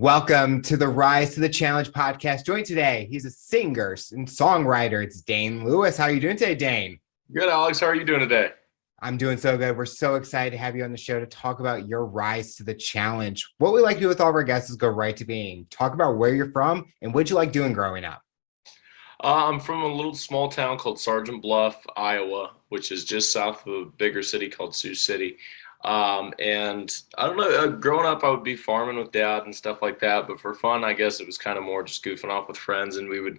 Welcome to the Rise to the Challenge podcast. Joined today, he's a singer and songwriter. It's Dane Louis. How are you doing today, Dane? Good, Alex. How are you doing today? I'm doing so good. We're so excited to have you on the show to talk about your rise to the challenge. What we like to do with all of our guests is go right to being. Talk about where you're from and what you like doing growing up. I'm from a little small town called Sergeant Bluff, Iowa, which is just south of a bigger city called Sioux City. And I don't know, growing up, I would be farming with dad and stuff like that. But for fun, I guess it was kind of more just goofing off with friends. And we would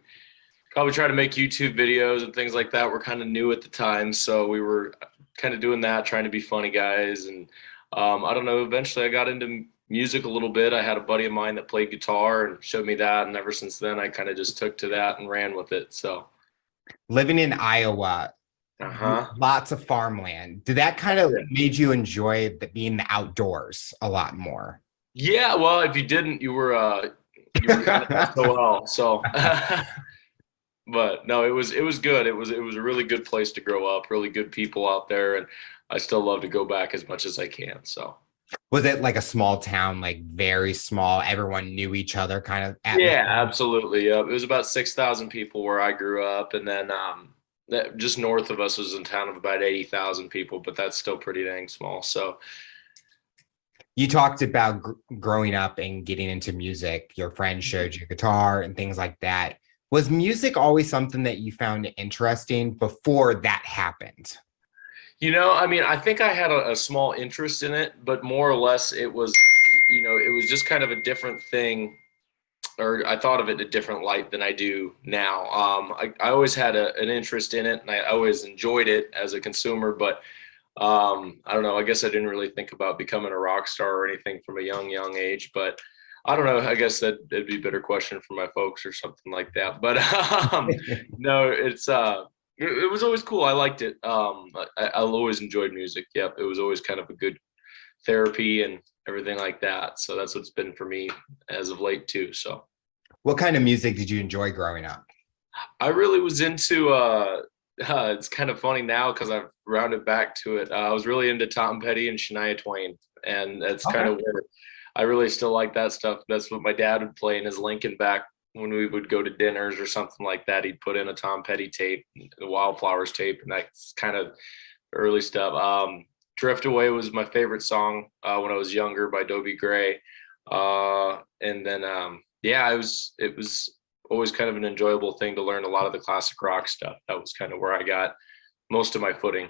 probably try to make YouTube videos and things like that. We're kind of new at the time. So we were kind of doing that, trying to be funny guys. And I don't know, eventually I got into music a little bit. I had a buddy of mine that played guitar and showed me that. And ever since then, I kind of just took to that and ran with it. So living in Iowa, lots of farmland. Did that kind of made you enjoy being the outdoors a lot more? Yeah, well, if you didn't, you were kind of SOL. So, but no, it was good. It was a really good place to grow up. Really good people out there, and I still love to go back as much as I can. So, was it like a small town, like very small? Everyone knew each other, kind of. Yeah, absolutely. It was about 6,000 people where I grew up, and then just north of us was a town of about 80,000 people, but that's still pretty dang small. So you talked about growing up and getting into music. Your friend showed you guitar and things like that. Was music always something that you found interesting before that happened? I mean, I think I had a small interest in it, but more or less it was, it was just kind of a different thing, or I thought of it in a different light than I do now. I always had an interest in it, and I always enjoyed it as a consumer, but I don't know. I guess I didn't really think about becoming a rock star or anything from a young age, but I don't know. I guess that'd be a better question for my folks or something like that. But no, it was always cool. I liked it. I always enjoyed music. Yep, it was always kind of a good therapy and everything like that. So that's what's been for me as of late too. So, what kind of music did you enjoy growing up? I really was into. It's kind of funny now because I've rounded back to it. I was really into Tom Petty and Shania Twain, and that's kind of where I really still like that stuff. That's what my dad would play in his Lincoln back when we would go to dinners or something like that. He'd put in a Tom Petty tape, the Wildflowers tape, and that's kind of early stuff. Drift Away was my favorite song when I was younger by Dobie Gray. And then, it was always kind of an enjoyable thing to learn a lot of the classic rock stuff. That was kind of where I got most of my footing.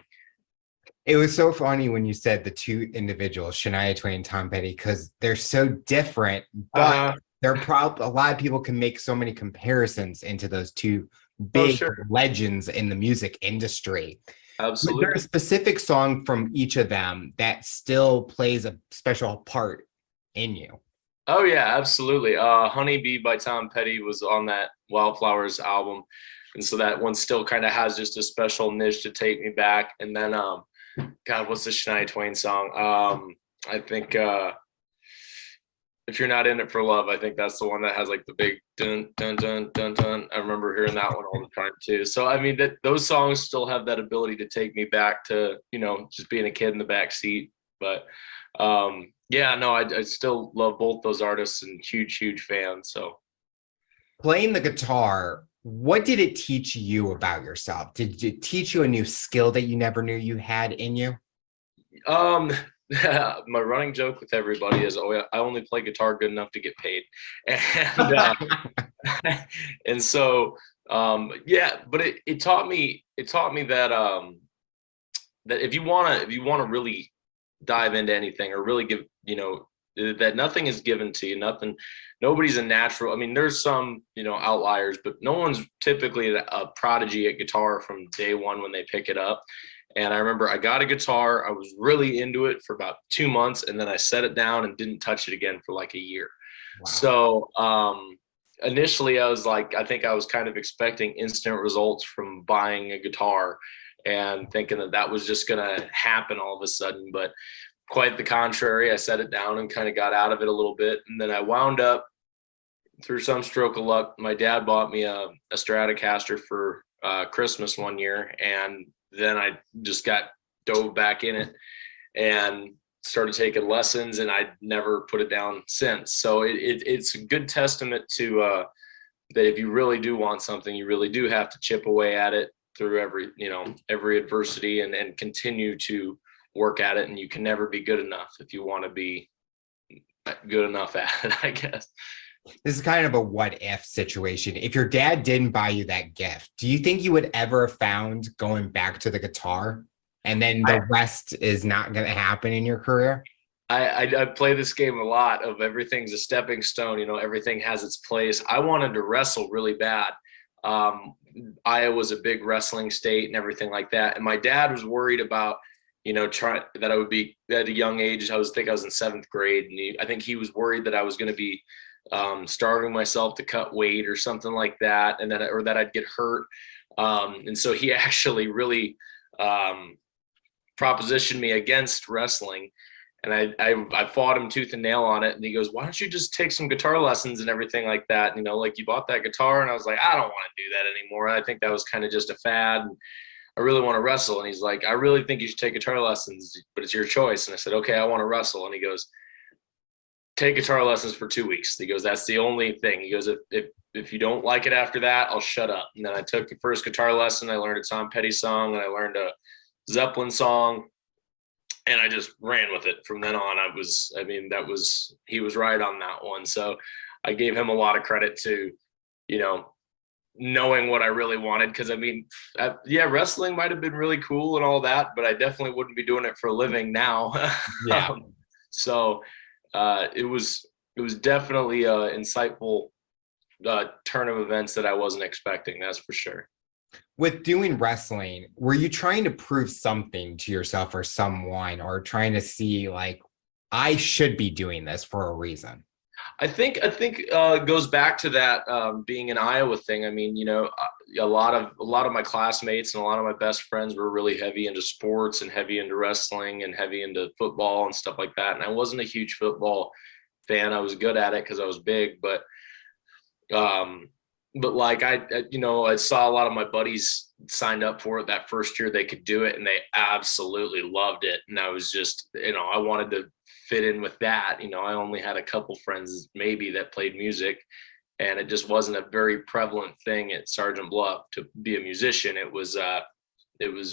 It was so funny when you said the two individuals, Shania Twain and Tom Petty, because they're so different, but they're probably a lot of people can make so many comparisons into those two big legends in the music industry. Absolutely. Was there a specific song from each of them that still plays a special part in you? Oh yeah, absolutely. Honeybee by Tom Petty was on that Wildflowers album. And so that one still kind of has just a special niche to take me back. And then, God, what's the Shania Twain song? I think If You're Not In It For Love, I think that's the one that has like the big dun, dun, dun, dun, dun. I remember hearing that one all the time too. So, I mean, those songs still have that ability to take me back to, just being a kid in the back seat. But, yeah, no, I still love both those artists and huge fan. So playing the guitar, what did it teach you about yourself? Did it teach you a new skill that you never knew you had in you? My running joke with everybody is, I only play guitar good enough to get paid. And and so but it taught me that that if you want to really dive into anything or really give, that nothing is given to you, nobody's a natural. I mean, there's some, outliers, but no one's typically a prodigy at guitar from day one when they pick it up. And I remember I got a guitar, I was really into it for about 2 months, and then I set it down and didn't touch it again for like a year. Wow. So initially I think I was kind of expecting instant results from buying a guitar and thinking that was just going to happen all of a sudden, but quite the contrary. I set it down and kind of got out of it a little bit. And then I wound up, through some stroke of luck, my dad bought me a Stratocaster for Christmas one year. And then I just got dove back in it. And started taking lessons, and I never put it down since. So it's a good testament to that if you really do want something, you really do have to chip away at it through every adversity, and continue to work at it. And you can never be good enough if you want to be good enough at it, I guess. This is kind of a what if situation. If your dad didn't buy you that gift, do you think you would ever have found going back to the guitar, and then the rest is not going to happen in your career? I play this game a lot of everything's a stepping stone, everything has its place. I wanted to wrestle really bad. Iowa's a big wrestling state and everything like that. And my dad was worried about, trying that I would be at a young age. I was in 7th grade. And I think he was worried that I was going to be starving myself to cut weight or something like that. And that I'd get hurt. And so he actually really propositioned me against wrestling. And I fought him tooth and nail on it. And he goes, why don't you just take some guitar lessons and everything like that? Like you bought that guitar. And I was like, I don't want to do that anymore. I think that was kind of just a fad. And I really want to wrestle. And he's like, I really think you should take guitar lessons, but it's your choice. And I said, okay, I want to wrestle. And he goes, take guitar lessons for 2 weeks. He goes, that's the only thing. He goes, if you don't like it after that, I'll shut up. And then I took the first guitar lesson. I learned a Tom Petty song, and I learned a Zeppelin song. And I just ran with it from then on. He was right on that one. So I gave him a lot of credit to, knowing what I really wanted. Cause wrestling might've been really cool and all that, but I definitely wouldn't be doing it for a living now. Yeah. So it was definitely a insightful turn of events that I wasn't expecting. That's for sure. With doing wrestling, were you trying to prove something to yourself or someone, or trying to see like, I should be doing this for a reason? I think it goes back to that being an Iowa thing. A lot of my classmates and a lot of my best friends were really heavy into sports and heavy into wrestling and heavy into football and stuff like that. And I wasn't a huge football fan. I was good at it because I was big, but like I saw a lot of my buddies signed up for it that first year they could do it, and they absolutely loved it. And I was just, I wanted to fit in with that. I only had a couple friends maybe that played music, and it just wasn't a very prevalent thing at Sergeant Bluff to be a musician. It was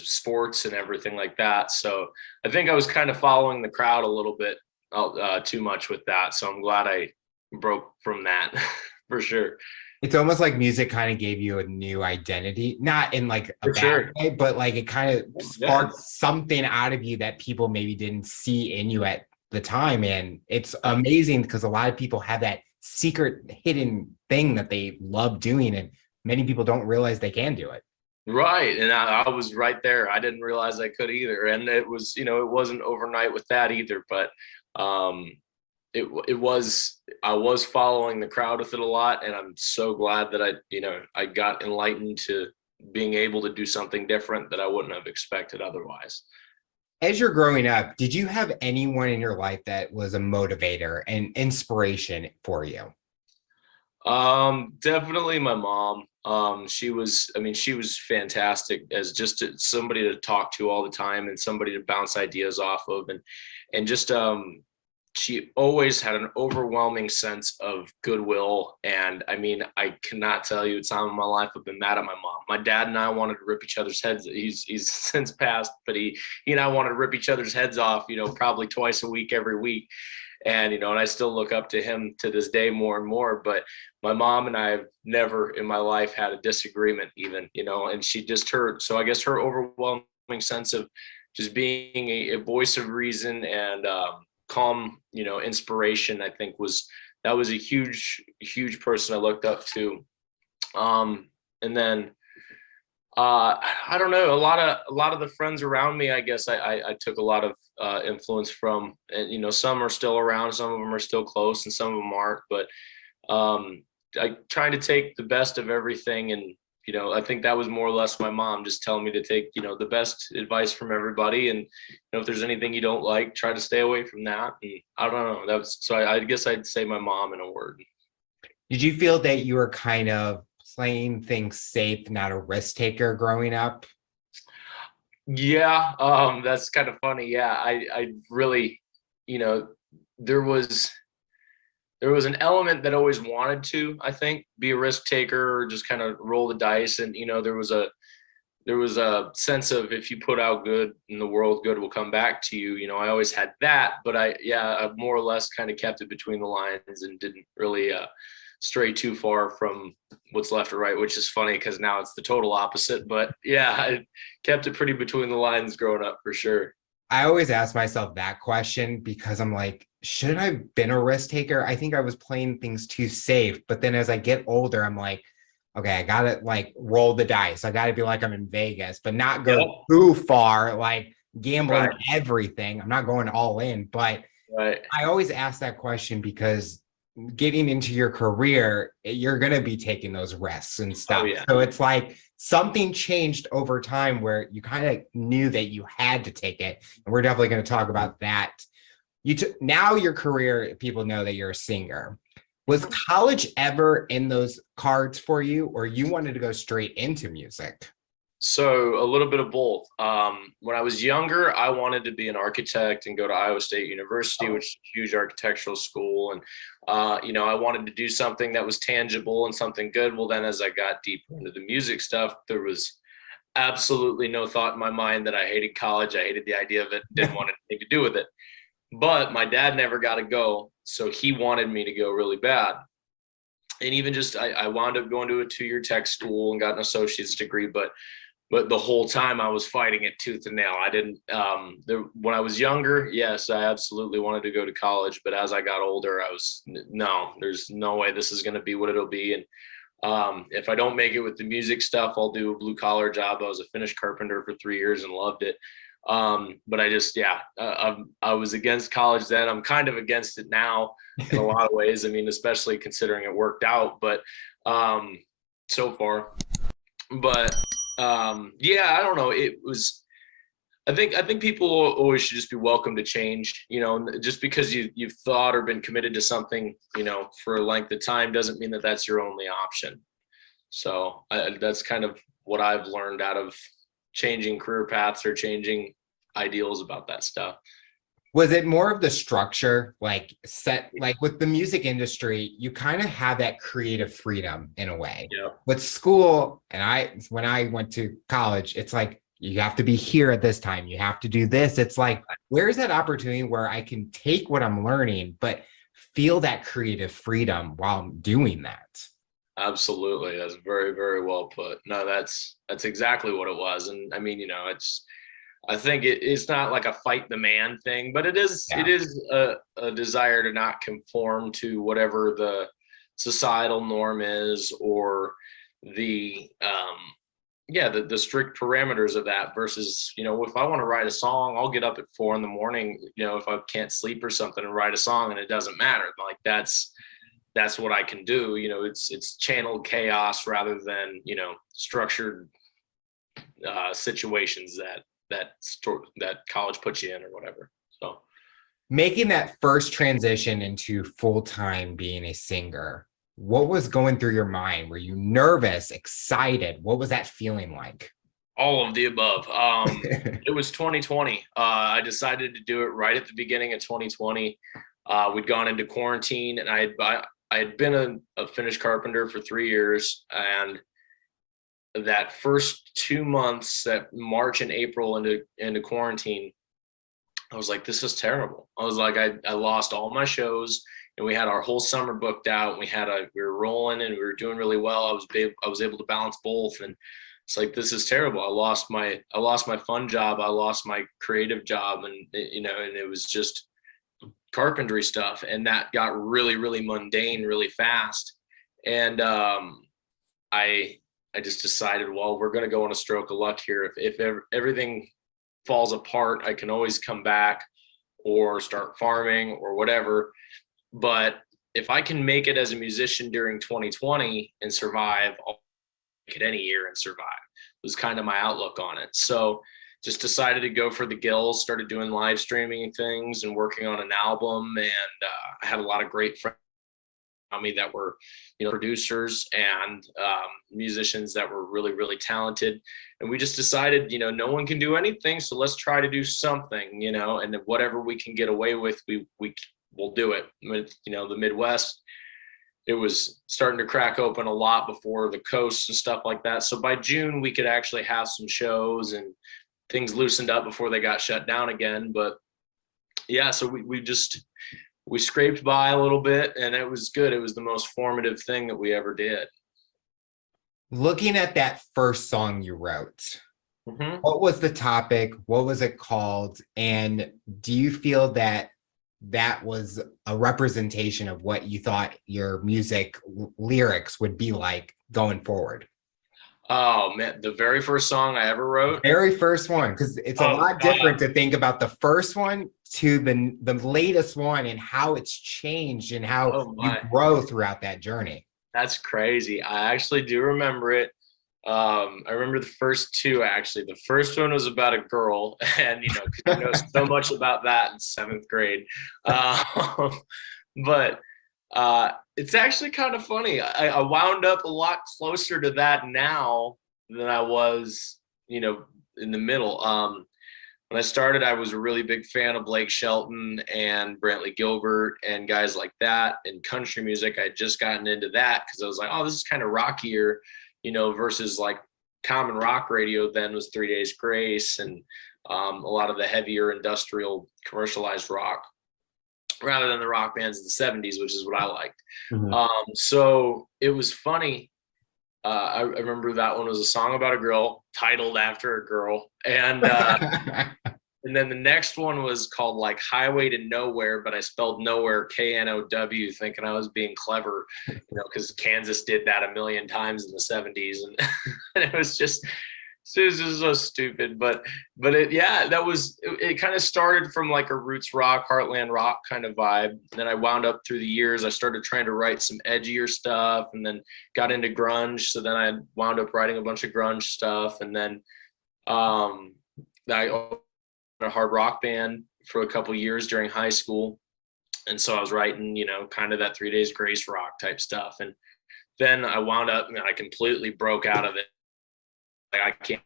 sports and everything like that. So I think I was kind of following the crowd a little bit too much with that. So I'm glad I broke from that for sure. It's almost like music kind of gave you a new identity, not in like a bad way, but like it kind of sparked something out of you that people maybe didn't see in you at the time. And it's amazing because a lot of people have that secret hidden thing that they love doing, and many people don't realize they can do it. Right. And I was right there. I didn't realize I could either. And it was, it wasn't overnight with that either, but I was following the crowd with it a lot, and I'm so glad that I got enlightened to being able to do something different that I wouldn't have expected otherwise. As you're growing up, did you have anyone in your life that was a motivator and inspiration for you? Definitely my mom. She was fantastic as just somebody to talk to all the time and somebody to bounce ideas off of, and just she always had an overwhelming sense of goodwill. And I cannot tell you a time in my life I've been mad at my mom. My dad and I wanted to rip each other's heads. He's since passed, but he and I wanted to rip each other's heads off, probably twice a week, every week. And, and I still look up to him to this day more and more. But my mom and I have never in my life had a disagreement even, and she just so I guess her overwhelming sense of just being a voice of reason and, calm, inspiration, I think that was a huge person I looked up to. And then I don't know, a lot of the friends around me, I guess I took a lot of influence from, and some are still around, some of them are still close, and some of them aren't. But I trying to take the best of everything, and I think that was more or less my mom just telling me to take, the best advice from everybody. And, if there's anything you don't like, try to stay away from that. And I don't know. I guess I'd say my mom in a word. Did you feel that you were kind of playing things safe, not a risk taker growing up? Yeah. That's kind of funny. Yeah. I really, you know, there was an element that always wanted to, I think, be a risk taker or just kind of roll the dice. And, there was a sense of, if you put out good in the world, good will come back to you. I always had that, but I more or less kind of kept it between the lines and didn't really stray too far from what's left or right, which is funny because now it's the total opposite. But yeah, I kept it pretty between the lines growing up for sure. I always ask myself that question because I'm like, should I have been a risk taker? I think I was playing things too safe. But then as I get older, I'm like, okay, I gotta like roll the dice. I gotta be like I'm in Vegas, but not go Yep. too far, like gambling Right. everything. I'm not going all in, but Right. I always ask that question because getting into your career, you're going to be taking those risks and Oh stuff. yeah. So it's like something changed over time where you kind of knew that you had to take it. And we're definitely going to talk about that. Now your career, people know that you're a singer. Was college ever in those cards for you, or you wanted to go straight into music? So a little bit of both. When I was younger, I wanted to be an architect and go to Iowa State University, which is a huge architectural school. And, I wanted to do something that was tangible and something good. Well, then as I got deeper into the music stuff, there was absolutely no thought in my mind that I hated college. I hated the idea of it, didn't want anything to do with it. But my dad never got to go. So he wanted me to go really bad. And even just, I wound up going to a 2-year tech school and got an associate's degree. But the whole time I was fighting it tooth and nail. I didn't, when I was younger, yes, I absolutely wanted to go to college. But as I got older, no, there's no way this is going to be what it'll be. And if I don't make it with the music stuff, I'll do a blue collar job. I was a finished carpenter for 3 years and loved it. But I was against college then. I'm kind of against it now in a lot of ways. I mean, especially considering it worked out, but so far. But I don't know. It was. I think people always should just be welcome to change. Just because you've thought or been committed to something, for a length of time doesn't mean that that's your only option. So that's kind of what I've learned out of changing career paths or changing ideals about that stuff. Was it more of the structure, like set, like with the music industry, you kind of have that creative freedom in a way. Yeah. With school, and when I went to college, it's like, you have to be here at this time. You have to do this. It's like, where's that opportunity where I can take what I'm learning, but feel that creative freedom while I'm doing that? Absolutely. That's very, very well put. No, that's exactly what it was. And I mean, I think it's not like a fight the man thing, but it is a desire to not conform to whatever the societal norm is, or the the strict parameters of that, versus, if I want to write a song, I'll get up at 4 a.m, if I can't sleep or something, and write a song, and it doesn't matter. Like that's what I can do. It's channeled chaos rather than, structured situations that college puts you in or whatever. So Making that first transition into full-time being a singer, what was going through your mind? Were you nervous, excited? What was that feeling like? all of the above. It was 2020. I decided to do it right at the beginning of 2020. We'd gone into quarantine, and I had been a finished carpenter for 3 years, and that first 2 months, that March and April into quarantine, I was like, this is terrible. I was like, I lost all my shows, and we had our whole summer booked out, and we were rolling, and we were doing really well. I was able to balance both, and it's like, this is terrible. I lost my fun job. I lost my creative job, and and it was just carpentry stuff, and that got really, really mundane really fast. And I just decided, well, we're going to go on a stroke of luck here. If everything falls apart, I can always come back or start farming or whatever. But if I can make it as a musician during 2020 and survive, I'll make it any year and survive, was kind of my outlook on it. So just decided to go for the gills, started doing live streaming things and working on an album. And I had a lot of great friends me that were, producers and musicians that were really, really talented. And we just decided, no one can do anything, so let's try to do something, and whatever we can get away with, we will do it. With, the Midwest, it was starting to crack open a lot before the coast and stuff like that. So by June, we could actually have some shows and things loosened up before they got shut down again. But yeah, so we scraped by a little bit, and it was good. It was the most formative thing that we ever did. Looking at that first song you wrote, what was the topic? What was it called? And do you feel that that was a representation of what you thought your music lyrics would be like going forward? Oh man, the very first song I ever wrote. Very first one, because it's a lot different to think about the first one to the latest one and how it's changed and how you grow throughout that journey. That's crazy. I actually do remember it. I remember the first two, actually. The first one was about a girl, and because you know so much about that in 7th grade. But it's actually kind of funny. I wound up a lot closer to that now than I was, in the middle. When I started, I was a really big fan of Blake Shelton and Brantley Gilbert and guys like that. In country music, I had just gotten into that because I was like, oh, this is kind of rockier, versus like common rock radio then was 3 Days Grace and a lot of the heavier industrial commercialized rock, rather than the rock bands of the 70s, which is what I liked. So it was funny. I remember that one was a song about a girl titled after a girl. And and then the next one was called like Highway to Nowhere, but I spelled nowhere K-N-O-W, thinking I was being clever, because Kansas did that a million times in the 70s. And it was just so stupid. But it kind of started from like a roots rock, heartland rock kind of vibe. Then I wound up through the years, I started trying to write some edgier stuff, and then got into grunge. So then I wound up writing a bunch of grunge stuff. And then I owned a hard rock band for a couple years during high school. And so I was writing, kind of that 3 Days Grace rock type stuff. And then I wound up, I completely broke out of it. Like, I can't,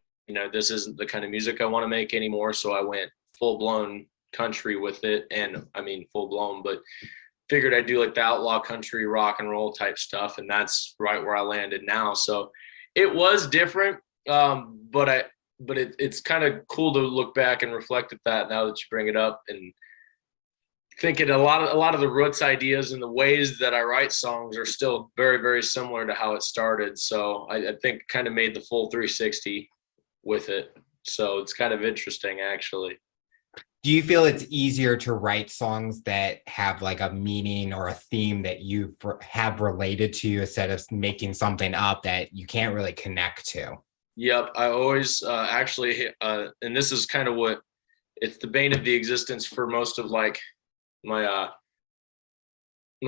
this isn't the kind of music I want to make anymore. So I went full blown country with it. And I mean, full blown, but figured I'd do like the outlaw country rock and roll type stuff. And that's right where I landed now. So it was different. But it's kind of cool to look back and reflect at that now that you bring it up, and thinking a lot of the roots ideas and the ways that I write songs are still very, very similar to how it started. So I think kind of made the full 360 with it. So it's kind of interesting, actually. Do you feel it's easier to write songs that have like a meaning or a theme that you have related to, instead of making something up that you can't really connect to? Yep. I always actually, and this is kind of what it's the bane of the existence for most of like my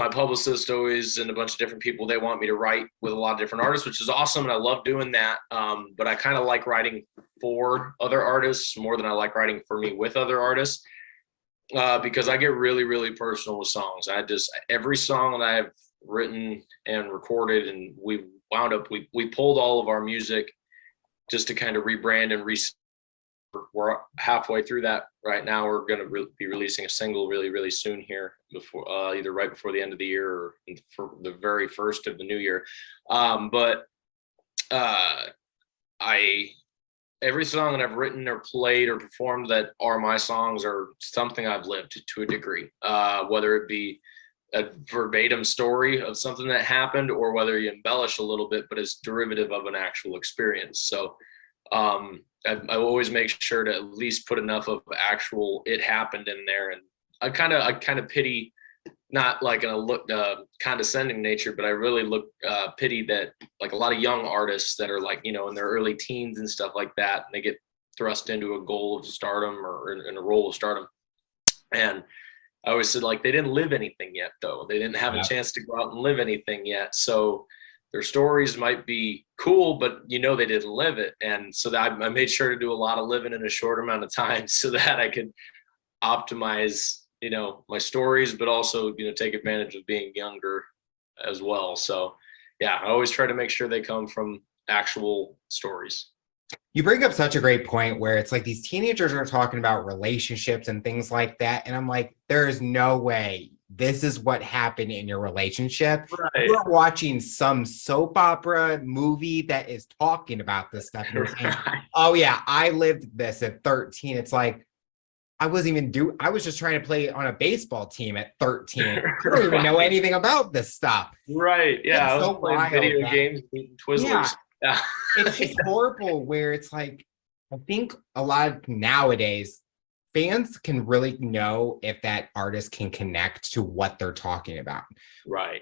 publicist always, and a bunch of different people, they want me to write with a lot of different artists, which is awesome. And I love doing that. But I kind of like writing for other artists more than I like writing for me with other artists, because I get really, really personal with songs. Every song that I've written and recorded, and we pulled all of our music just to kind of rebrand and we're halfway through that right now. We're going to be releasing a single really, really soon here, before either right before the end of the year or for the very first of the new year. Every song that I've written or played or performed that are my songs are something I've lived to a degree, whether it be a verbatim story of something that happened, or whether you embellish a little bit, but it's derivative of an actual experience. So I always make sure to at least put enough of actual it happened in there. And I kind of pity, not like in a condescending nature, but I really pity that like a lot of young artists that are like, in their early teens and stuff like that, and they get thrust into a goal of stardom or in a role of stardom. And I always said, like, they didn't live anything yet, though. They didn't have a chance to go out and live anything yet. So their stories might be cool, but they didn't live it. And so that I made sure to do a lot of living in a short amount of time, so that I could optimize, my stories, but also, take advantage of being younger as well. So yeah, I always try to make sure they come from actual stories. You bring up such a great point where it's like these teenagers are talking about relationships and things like that. And I'm like, there is no way this is what happened in your relationship. Right. You're watching some soap opera movie that is talking about this stuff. And you're saying, oh, yeah, I lived this at 13. It's like, I was just trying to play on a baseball team at 13. I don't even know anything about this stuff. Right. Yeah. It's I was so playing wild video that, games, eating Twizzlers. yeah, Yeah. it's just horrible where it's like, I think a lot of nowadays fans can really know if that artist can connect to what they're talking about. Right.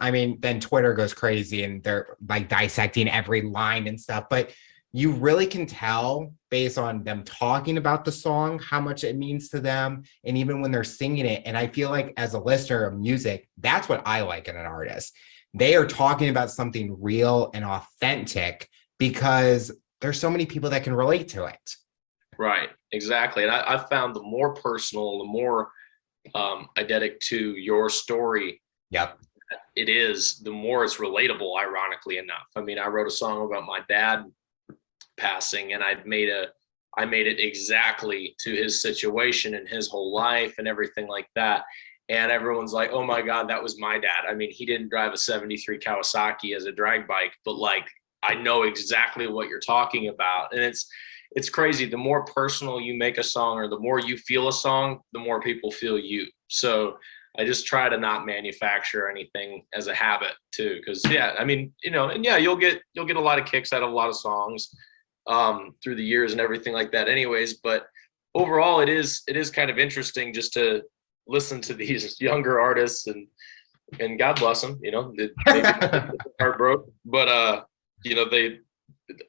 I mean, then Twitter goes crazy and they're like dissecting every line and stuff, but you really can tell based on them talking about the song how much it means to them, and even when they're singing it. And I feel like as a listener of music, that's what I like in an artist. They are talking about something real and authentic because there's so many people that can relate to it. Right, exactly. And I've found the more personal, the more eidetic to your story Yep. it is, the more it's relatable, ironically enough. I mean, I wrote a song about my dad passing, and I made it exactly to his situation and his whole life and everything like that. And everyone's like, oh my God, that was my dad. I mean, he didn't drive a 73 Kawasaki as a drag bike, but like, I know exactly what you're talking about. And it's crazy. The more personal you make a song, or the more you feel a song, the more people feel you. So I just try to not manufacture anything as a habit too. Cause yeah, I mean, and yeah, you'll get a lot of kicks out of a lot of songs through the years and everything like that anyways. But overall it is kind of interesting just to listen to these younger artists, and God bless them, they heart broke, but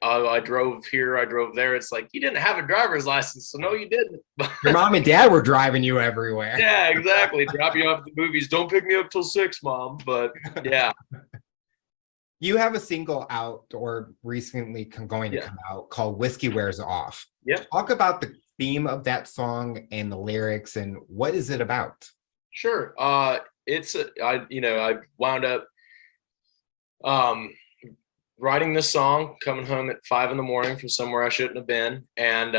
I drove here, I drove there. It's like, you didn't have a driver's license, so no, you didn't. Your mom and dad were driving you everywhere. Yeah, exactly. Drop you off at the movies. Don't pick me up till 6, Mom. But yeah. You have a single out, or recently going to come out, called Whisky Wears Off. Yeah. Talk about the theme of that song and the lyrics, and what is it about? Sure. I wound up writing this song, coming home at 5 a.m. from somewhere I shouldn't have been, and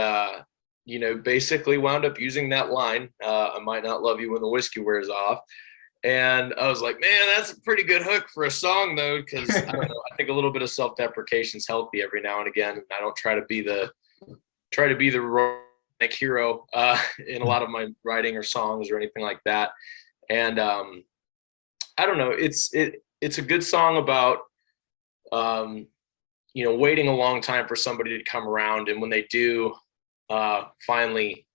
basically wound up using that line, I might not love you when the whiskey wears off. And I was like, man, that's a pretty good hook for a song, though, because I don't know, I think a little bit of self-deprecation is healthy every now and again. And I don't try to be the romantic hero in a lot of my writing or songs or anything like that. And I don't know, it's a good song about waiting a long time for somebody to come around, and when they do finally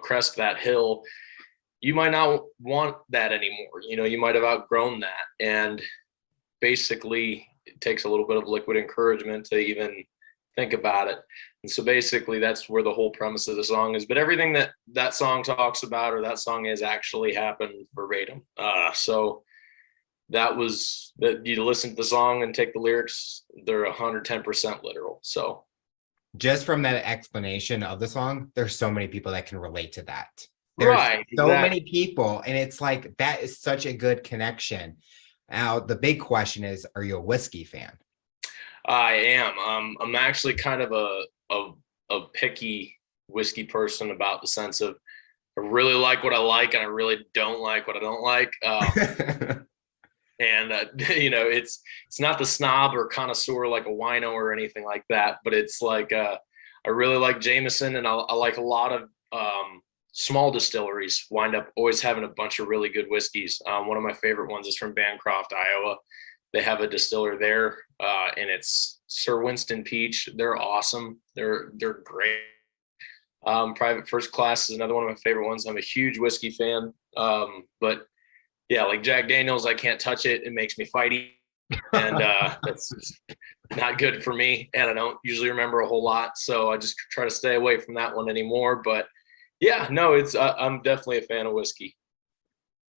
crest that hill, you might not want that anymore. You might have outgrown that. And basically it takes a little bit of liquid encouragement to even think about it. And so basically that's where the whole premise of the song is. But everything that song talks about, or that song has, actually happened verbatim. So that you listen to the song and take the lyrics, they're 110% literal. So just from that explanation of the song, there's so many people that can relate to that. There's right, so exactly. many people, and it's like, that is such a good connection. Now, the big question is, are you a whiskey fan? I am. I'm actually kind of a picky whiskey person, about the sense of, I really like what I like, and I really don't like what I don't like. And it's not the snob or connoisseur like a wino or anything like that, but it's like I really like Jameson, and I like a lot of small distilleries wind up always having a bunch of really good whiskeys. One of my favorite ones is from Bancroft, Iowa. They have a distiller there, and it's Sir Winston Peach. They're awesome. They're great. Private First Class is another one of my favorite ones. I'm a huge whiskey fan, but yeah, like Jack Daniels, I can't touch it. It makes me fighty, and that's not good for me. And I don't usually remember a whole lot, so I just try to stay away from that one anymore. But yeah, no, I'm definitely a fan of whiskey.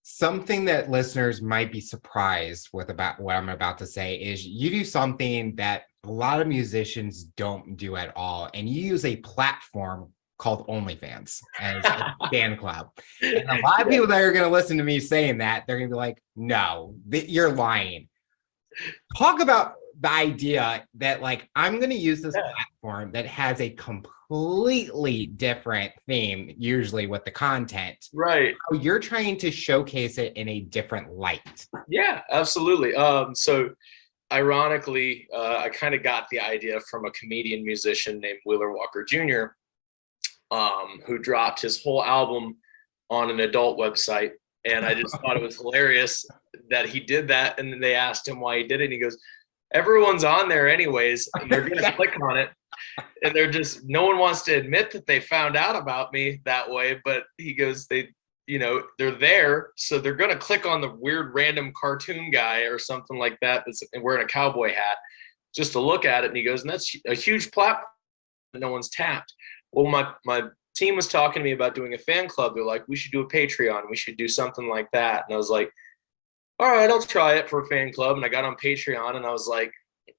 Something that listeners might be surprised with about what I'm about to say is you do something that a lot of musicians don't do at all, and you use a platform called Onlyfans as a fan club. And a lot of people that are going to listen to me saying that, they're going to be like, no, you're lying. Talk about the idea that like, I'm going to use this platform that has a completely different theme, usually with the content. Right. You're trying to showcase it in a different light. Yeah, absolutely. So ironically, I kind of got the idea from a comedian musician named Wheeler Walker Jr., who dropped his whole album on an adult website. And I just thought it was hilarious that he did that. And then they asked him why he did it. And he goes, everyone's on there anyways, and they're going to click on it. And they're just, no one wants to admit that they found out about me that way. But he goes, they're there. So they're going to click on the weird random cartoon guy or something like that that's wearing a cowboy hat just to look at it. And he goes, and that's a huge platform that no one's tapped. Well, my team was talking to me about doing a fan club. They're like, we should do a Patreon. We should do something like that. And I was like, all right, I'll try it for a fan club. And I got on Patreon and I was like,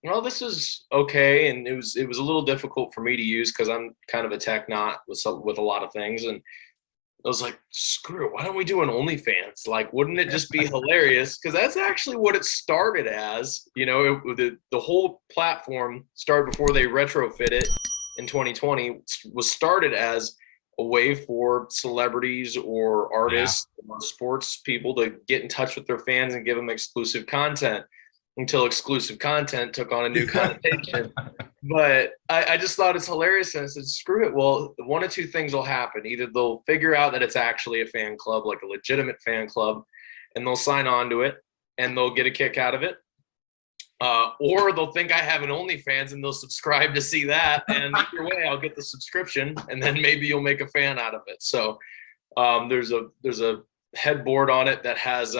well, this is okay. And it was a little difficult for me to use because I'm kind of a tech nut with a lot of things. And I was like, screw it, why don't we do an OnlyFans? Like, wouldn't it just be hilarious? Because that's actually what it started as. The whole platform started before they retrofit it in 2020, was started as a way for celebrities or artists or sports people to get in touch with their fans and give them exclusive content, until exclusive content took on a new connotation. But I just thought it's hilarious, and I said, screw it. Well, one of two things will happen. Either they'll figure out that it's actually a fan club, like a legitimate fan club, and they'll sign on to it and they'll get a kick out of it. Or they'll think I have an OnlyFans and they'll subscribe to see that. And either way, I'll get the subscription, and then maybe you'll make a fan out of it. So there's a headboard on it that has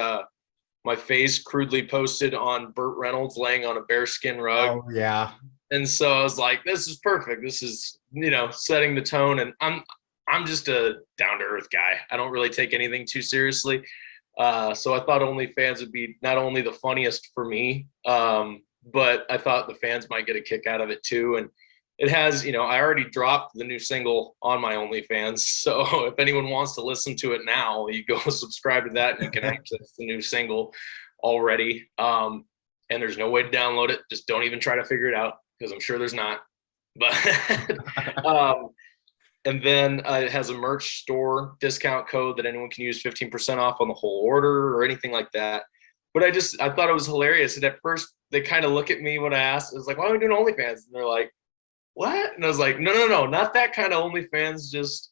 my face crudely posted on Burt Reynolds laying on a bearskin rug. Oh yeah. And so I was like, this is perfect. This is, setting the tone. And I'm just a down-to-earth guy. I don't really take anything too seriously. So I thought OnlyFans would be not only the funniest for me, but I thought the fans might get a kick out of it too. And it has, I already dropped the new single on my OnlyFans. So if anyone wants to listen to it now, you go subscribe to that and you can access the new single already. And there's no way to download it. Just don't even try to figure it out, because I'm sure there's not. But and then it has a merch store discount code that anyone can use 15% off on the whole order or anything like that. But I thought it was hilarious. And at first they kind of look at me when I asked, it was like, why are we doing OnlyFans? And they're like, what? And I was like, no, not that kind of OnlyFans. Just,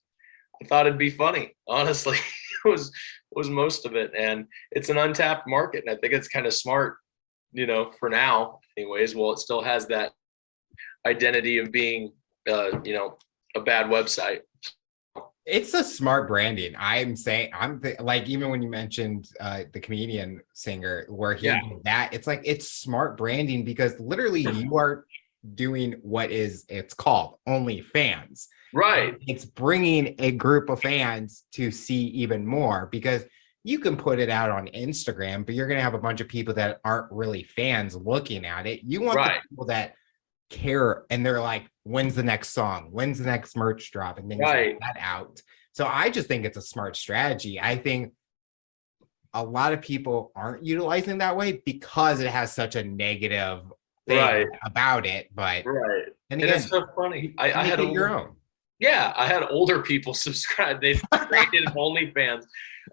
I thought it'd be funny. Honestly, was most of it. And it's an untapped market. And I think it's kind of smart, for now anyways. Well, it still has that identity of being, a bad website. It's a smart branding. I'm saying, like, even when you mentioned the comedian singer where he did that, it's like, it's smart branding, because literally you are doing it's called OnlyFans. Right. It's bringing a group of fans to see even more, because you can put it out on Instagram, but you're going to have a bunch of people that aren't really fans looking at it. You want the people that care, and they're like, when's the next song? When's the next merch drop? And things like that out. So I just think it's a smart strategy. I think a lot of people aren't utilizing that way because it has such a negative thing about it. But and again, it's so funny. I had your own. Yeah, I had older people subscribe. They created OnlyFans.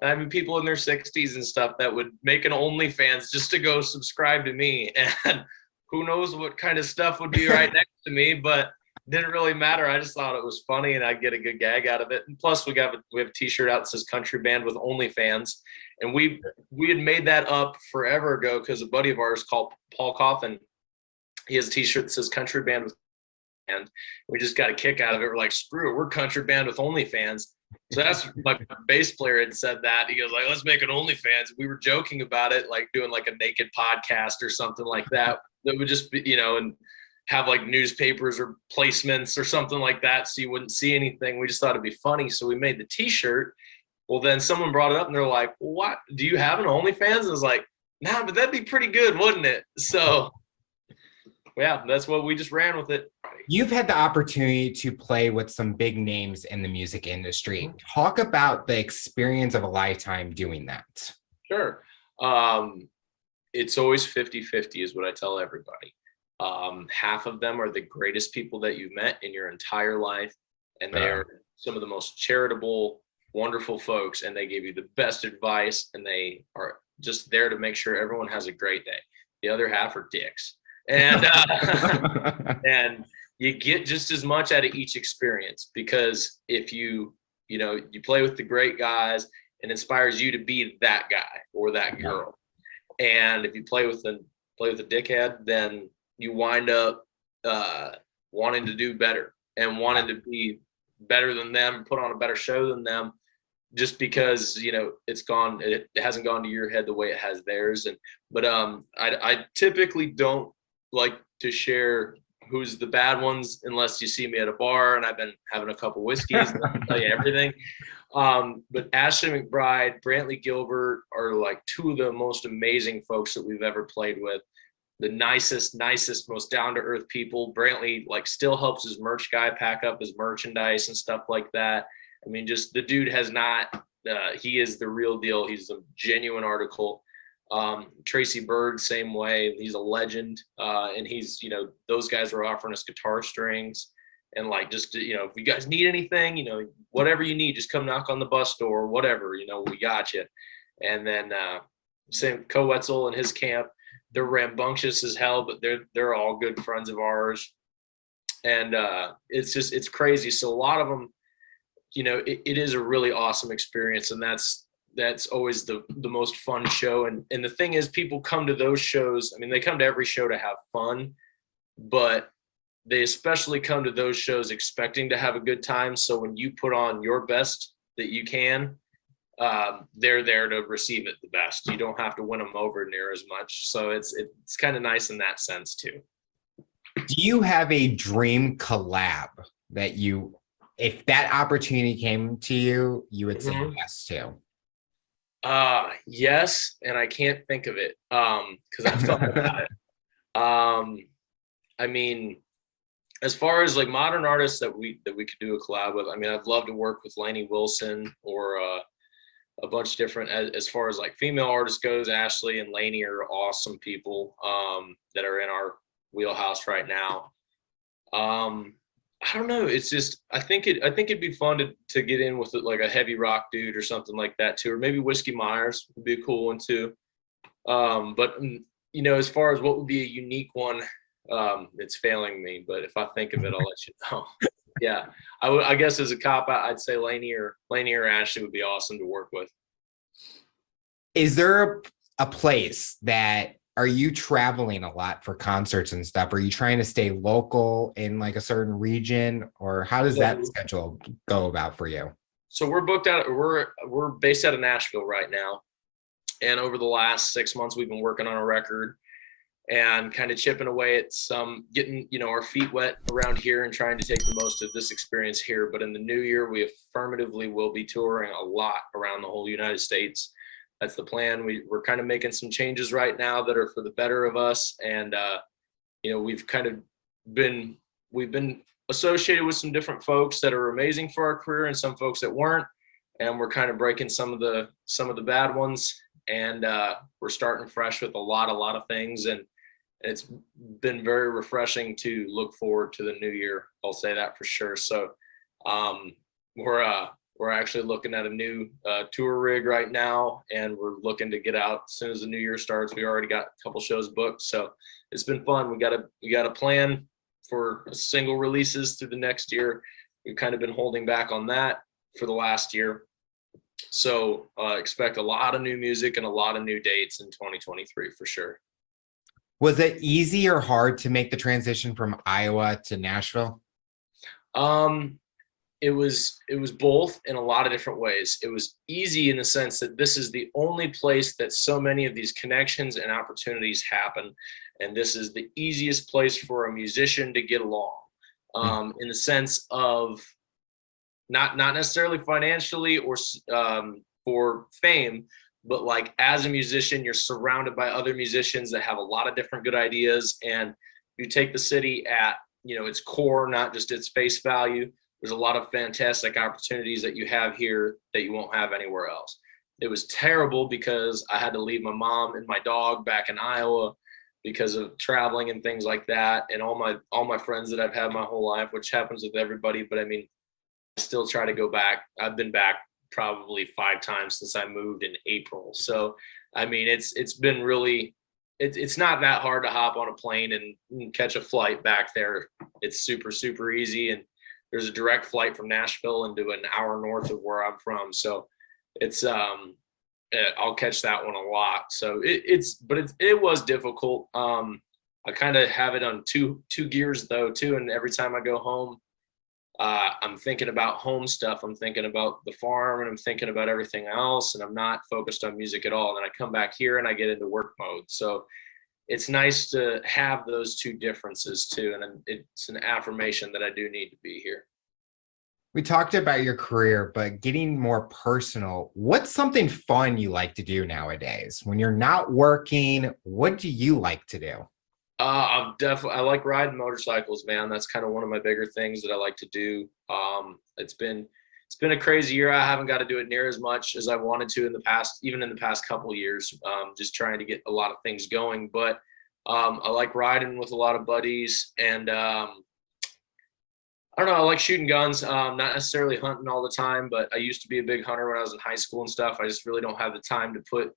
I mean, people in their 60s and stuff that would make an OnlyFans just to go subscribe to me. And who knows what kind of stuff would be right next to me, but it didn't really matter. I just thought it was funny and I'd get a good gag out of it. And plus we have a t-shirt out that says Country Band with OnlyFans. And we had made that up forever ago because a buddy of ours called Paul Coffin, he has a t-shirt that says Country Band with, and we just got a kick out of it. We're like, screw it, we're Country Band with OnlyFans. So that's my bass player had said that. He goes like, let's make an OnlyFans. We were joking about it, like doing like a naked podcast or something like that. That would just be, and have like newspapers or placements or something like that, so you wouldn't see anything. We just thought it'd be funny, so we made the t-shirt. Well, then someone brought it up and they're like, what, do you have an OnlyFans? And I was like, nah, but that'd be pretty good, wouldn't it? So yeah, that's what we just ran with it. You've had the opportunity to play with some big names in the music industry. Talk about the experience of a lifetime doing that. Sure. It's always 50-50 is what I tell everybody. Half of them are the greatest people that you've met in your entire life, and they're some of the most charitable, wonderful folks, and they give you the best advice, and they are just there to make sure everyone has a great day. The other half are dicks. And and you get just as much out of each experience, because if you play with the great guys, it inspires you to be that guy or that girl. And if you play with a dickhead, then you wind up wanting to do better and wanting to be better than them, put on a better show than them, just because it hasn't gone to your head the way it has theirs. But I typically don't like to share who's the bad ones unless you see me at a bar and I've been having a couple whiskeys and I can tell you everything. But Ashley McBride, Brantley Gilbert are like two of the most amazing folks that we've ever played with. The nicest, most down-to-earth people. Brantley still helps his merch guy pack up his merchandise and stuff like that. I mean, just the dude has not, he is the real deal. He's a genuine article. Tracy Bird, same way. He's a legend. And he's, those guys were offering us guitar strings. And just, if you guys need anything, whatever you need, just come knock on the bus door, whatever, we got you. And then same Co-Wetzel and his camp, they're rambunctious as hell, but they're all good friends of ours. And it's crazy. So a lot of them, it is a really awesome experience. And that's always the most fun show. And the thing is, people come to those shows. I mean, they come to every show to have fun, but they especially come to those shows expecting to have a good time. So when you put on your best that you can, they're there to receive it the best. You don't have to win them over near as much. So it's kind of nice in that sense too. Do you have a dream collab that if that opportunity came to you, you would say yes to? Yes, and I can't think of it because I've thought about it. I mean, as far as modern artists that we could do a collab with, I mean, I'd love to work with Lainey Wilson or a bunch of different. As far as female artists goes, Ashley and Lainey are awesome people that are in our wheelhouse right now. I don't know. It's just I think it'd be fun to get in with a heavy rock dude or something like that too, or maybe Whiskey Myers would be a cool one too. But as far as what would be a unique one, it's failing me. But if I think of it, I'll let you know. Yeah, I guess as a cop, I'd say Lainey or Ashley would be awesome to work with. Is there a place that? Are you traveling a lot for concerts and stuff? Are you trying to stay local in a certain region, or how does that schedule go about for you? So we're booked out. We're based out of Nashville right now, and over the last 6 months, we've been working on a record and kind of chipping away at getting our feet wet around here and trying to take the most of this experience here. But in the new year, we affirmatively will be touring a lot around the whole United States. That's the plan. We're kind of making some changes right now that are for the better of us. And, we've been associated with some different folks that are amazing for our career and some folks that weren't. And we're kind of breaking some of the bad ones. And we're starting fresh with a lot of things. And it's been very refreshing to look forward to the new year. I'll say that for sure. So we're actually looking at a new tour rig right now, and we're looking to get out as soon as the new year starts. We already got a couple shows booked, so it's been fun. We got a plan for single releases through the next year. We've kind of been holding back on that for the last year, so expect a lot of new music and a lot of new dates in 2023 for sure. Was it easy or hard to make the transition from Iowa to Nashville? It was both in a lot of different ways. It was easy in the sense that this is the only place that so many of these connections and opportunities happen. And this is the easiest place for a musician to get along in the sense of not necessarily financially or for fame, but as a musician, you're surrounded by other musicians that have a lot of different good ideas. And you take the city at, its core, not just its face value, there's a lot of fantastic opportunities that you have here that you won't have anywhere else. It was terrible because I had to leave my mom and my dog back in Iowa because of traveling and things like that, and all my friends that I've had my whole life, which happens with everybody. But I mean, I still try to go back. I've been back probably 5 times since I moved in April. So I mean, it's been really, it's not that hard to hop on a plane and catch a flight back there. It's super, super easy, and there's a direct flight from Nashville into an hour north of where I'm from. So it's I'll catch that one a lot. So it was difficult. I kind of have it on two gears though too, and every time I go home, I'm thinking about home stuff. I'm thinking about the farm, and I'm thinking about everything else, and I'm not focused on music at all. And then I come back here and I get into work mode. So it's nice to have those two differences too, and it's an affirmation that I do need to be here. We talked about your career, but getting more personal, what's something fun you like to do nowadays? When you're not working, what do you like to do? I like riding motorcycles, man. That's kind of one of my bigger things that I like to do. It's been a crazy year. I haven't got to do it near as much as I wanted to in the past, even in the past couple of years. Just trying to get a lot of things going, but I like riding with a lot of buddies, and I don't know. I like shooting guns. Not necessarily hunting all the time, but I used to be a big hunter when I was in high school and stuff. I just really don't have the time to put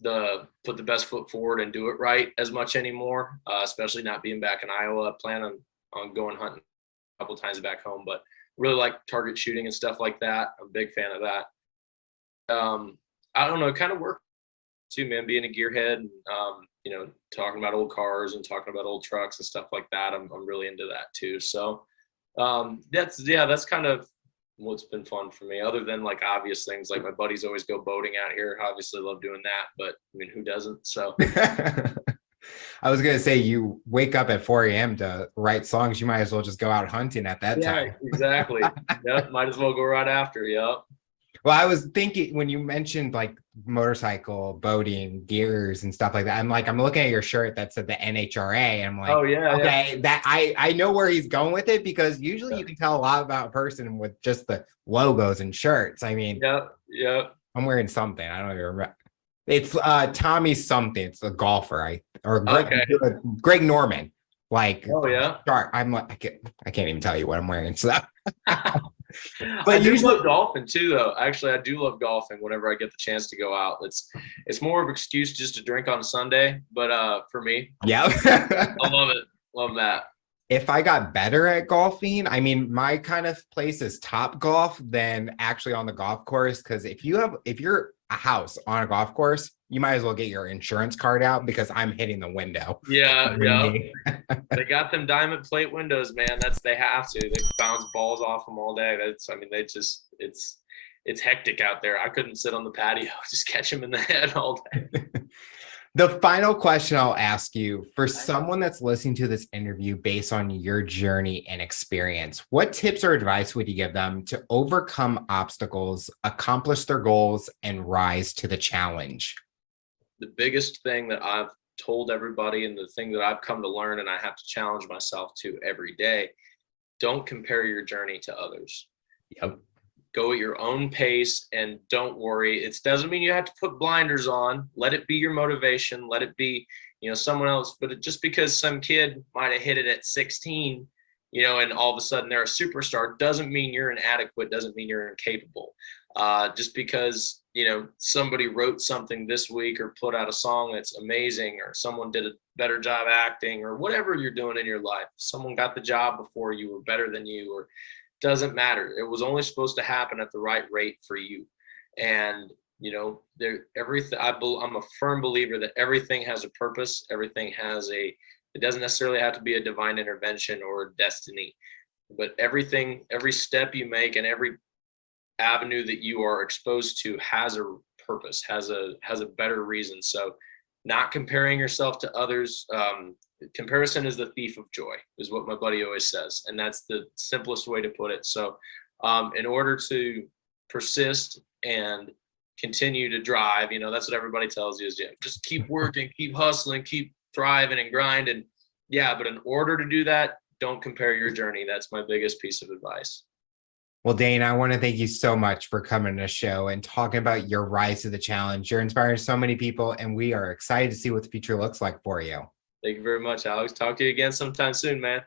the best foot forward and do it right as much anymore. Especially not being back in Iowa. I plan on going hunting a couple times back home, but really like target shooting and stuff like that. I'm a big fan of that. I don't know. Kind of work too, man. Being a gearhead, and talking about old cars and talking about old trucks and stuff like that. I'm really into that too. So. That's kind of what's been fun for me, other than like obvious things like my buddies always go boating out here. Obviously love doing that, but I mean, who doesn't? So I was gonna say, you wake up at 4 a.m. to write songs, you might as well just go out hunting at that time. Exactly. Yep, might as well go right after. Yep. Well, I was thinking when you mentioned like motorcycle, boating, gears and stuff like that, I'm looking at your shirt that said the NHRA, and I'm like, oh yeah, okay, yeah. that I know where he's going with it, because usually you can tell a lot about a person with just the logos and shirts. I mean, yeah. I'm wearing something. I don't even remember. It's Tommy something. It's a golfer, Greg Norman. Like, oh yeah. I'm like, I can't even tell you what I'm wearing. So but I do love golfing too, though. Actually, I do love golfing whenever I get the chance to go out. It's more of an excuse just to drink on a Sunday, but for me, yeah, I love it. Love that. If I got better at golfing, I mean, my kind of place is Top Golf than actually on the golf course. Because if you're a house on a golf course, you might as well get your insurance card out, because I'm hitting the window. Yeah. They got them diamond plate windows, man. They have to. They bounce balls off them all day. It's hectic out there. I couldn't sit on the patio, just catch them in the head all day. The final question I'll ask you, for someone that's listening to this interview based on your journey and experience, what tips or advice would you give them to overcome obstacles, accomplish their goals, and rise to the challenge? The biggest thing that I've told everybody, and the thing that I've come to learn, and I have to challenge myself to every day, don't compare your journey to others. Yep. Go at your own pace, and don't worry. It doesn't mean you have to put blinders on. Let it be your motivation. Let it be, someone else. But just because some kid might have hit it at 16, and all of a sudden they're a superstar, doesn't mean you're inadequate, doesn't mean you're incapable. Just because, somebody wrote something this week or put out a song that's amazing, or someone did a better job acting, or whatever you're doing in your life, someone got the job before you, or better than you, or doesn't matter. It was only supposed to happen at the right rate for you. And I'm a firm believer that everything has a purpose. It doesn't necessarily have to be a divine intervention or destiny, but every step you make and every avenue that you are exposed to has a purpose, has a better reason. So not comparing yourself to others. Comparison is the thief of joy, is what my buddy always says, and that's the simplest way to put it. So in order to persist and continue to drive, that's what everybody tells you, is just keep working, keep hustling, keep thriving and grinding. Yeah, but in order to do that, don't compare your journey. That's my biggest piece of advice. Well, Dane, I want to thank you so much for coming to the show and talking about your rise to the challenge. You're inspiring so many people, and we are excited to see what the future looks like for you. Thank you very much, Alex. Talk to you again sometime soon, man.